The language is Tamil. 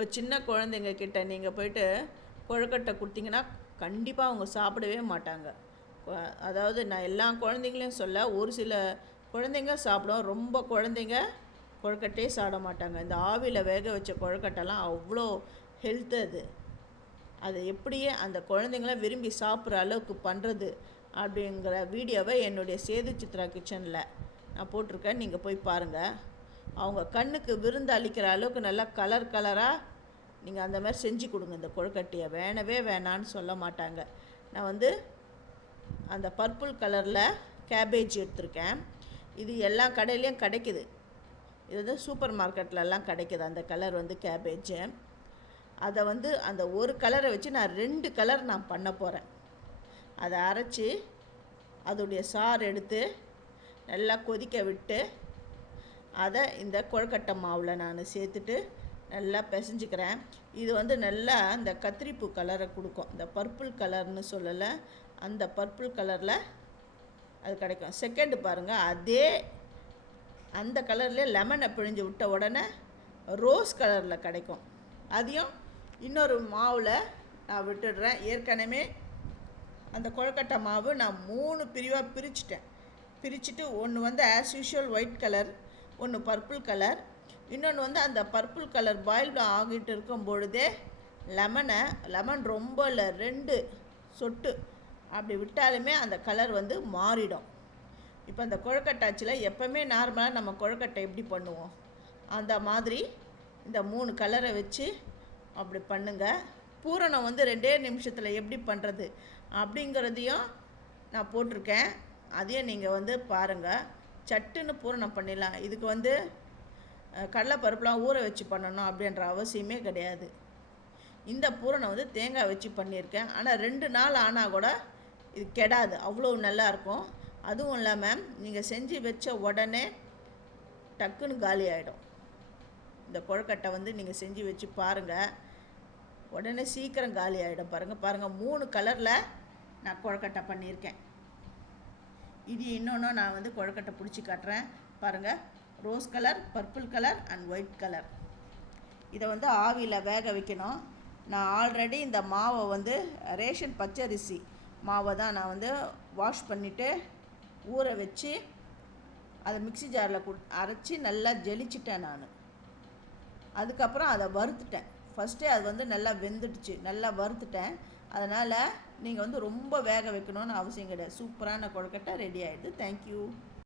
இப்போ சின்ன குழந்தைங்க கிட்ட நீங்கள் போயிட்டு கொழுக்கட்டை கொடுத்தீங்கன்னா கண்டிப்பாக அவங்க சாப்பிடவே மாட்டாங்க. அதாவது நான் எல்லா குழந்தைங்களையும் சொல்ல, ஒரு சில குழந்தைங்க சாப்பிடும். ரொம்ப குழந்தைங்க கொழுக்கட்டையே சாப்பிட மாட்டாங்க. இந்த ஆவியில் வேக வச்ச கொழுக்கட்டைலாம் அவ்வளோ ஹெல்த்து அது. அதை எப்படியே அந்த குழந்தைங்கள விரும்பி சாப்பிட்ற அளவுக்கு பண்ணுறது அப்படிங்கிற வீடியோவை என்னுடைய சேது சித்ரா கிச்சனில் நான் போட்டிருக்கேன். நீங்கள் போய் பாருங்கள். அவங்க கண்ணுக்கு விருந்து அளிக்கிற அளவுக்கு நல்லா கலர் கலராக நீங்கள் அந்த மாதிரி செஞ்சு கொடுங்க. இந்த கொழுக்கட்டையை வேணவே வேணான்னு சொல்ல மாட்டாங்க. நான் அந்த பர்பிள் கலரில் கேபேஜ் எடுத்திருக்கேன். இது எல்லா கடையிலையும் கிடைக்குது. இது சூப்பர் மார்க்கெட்லலாம் கிடைக்குது. அந்த கலர் கேபேஜு. அதை அந்த ஒரு கலரை வச்சு நான் 2 கலர் நான் பண்ண போகிறேன். அதை அரைச்சி அதோடைய சாறு எடுத்து நல்லா கொதிக்க விட்டு அதை இந்த கொழுக்கட்டை மாவில் நான் சேர்த்துட்டு நல்லா பிசைஞ்சிக்கிறேன். இது நல்லா இந்த கத்திரிப்பூ கலரை கொடுக்கும். இந்த பர்பிள் கலர்னு சொல்லலை, அந்த பர்பிள் கலரில் அது கிடைக்கும். செகண்டு பாருங்கள், அதே அந்த கலர்லேயே லெமனை பிழிஞ்சு விட்ட உடனே ரோஸ் கலரில் கிடைக்கும். அதையும் இன்னொரு மாவில் நான் விட்டுடுறேன். ஏற்கனவே அந்த கொழுக்கட்டை மாவு நான் 3 பிரிவாக பிரிச்சுட்டு ஒன்று ஆஸ் யூஷுவல் ஒயிட் கலர், ஒன்று பர்பிள் கலர், இன்னொன்று அந்த பர்பிள் கலர் பாயில் ஆகிட்டு இருக்கும் பொழுதே லெமன் ரொம்ப இல்லை 2 சொட்டு அப்படி விட்டாலுமே அந்த கலர் மாறிடும். இப்போ அந்த கொழுக்கட்டாச்சில் எப்போவுமே நார்மலாக நம்ம கொழுக்கட்டை எப்படி பண்ணுவோம் அந்த மாதிரி இந்த 3 கலரை வச்சு அப்படி பண்ணுங்கள். பூரணம் 2 நிமிஷத்தில் எப்படி பண்ணுறது அப்படிங்கிறதையும் நான் போட்டிருக்கேன். அதையும் நீங்கள் பாருங்கள். சட்டுன்னு பூரணம் பண்ணிடலாம். இதுக்கு கடலைப்பருப்புலாம் ஊற வச்சு பண்ணணும் அப்படின்ற அவசியமே கிடையாது. இந்த பூரணம் தேங்காய் வச்சு பண்ணியிருக்கேன். ஆனால் 2 நாள் ஆனால் கூட இது கெடாது, அவ்வளோ நல்லாயிருக்கும். அதுவும் இல்லாமல் நீங்கள் செஞ்சு வச்ச உடனே டக்குன்னு காலி ஆகிடும். இந்த கொழுக்கட்டை நீங்கள் செஞ்சு வச்சு பாருங்கள், உடனே சீக்கிரம் காலி ஆகிடும். பாருங்கள் 3 கலரில் நான் கொழுக்கட்டை பண்ணியிருக்கேன். இது இன்னொன்று நான் கொழுக்கட்டை பிடிச்சி காட்டுறேன் பாருங்கள். Rose colour, purple colour and white colour. இதை ஆவியில் வேக வைக்கணும். நான் ஆல்ரெடி இந்த மாவை ரேஷன் பச்சரிசி மாவை தான் நான் வாஷ் பண்ணிவிட்டு ஊற வச்சு அதை மிக்ஸி ஜாரில் அரைச்சி நல்லா ஜெலிச்சிட்டேன் நான். அதுக்கப்புறம் அதை வறுத்துட்டேன். ஃபஸ்ட்டே அது நல்லா வெந்துடுச்சு, நல்லா வறுத்துட்டேன். அதனால் நீங்கள் ரொம்ப வேக வைக்கணும்னு அவசியம் கிடையாது. சூப்பரான கொழுக்கட்டை ரெடி ஆகிடுது. தேங்க்யூ.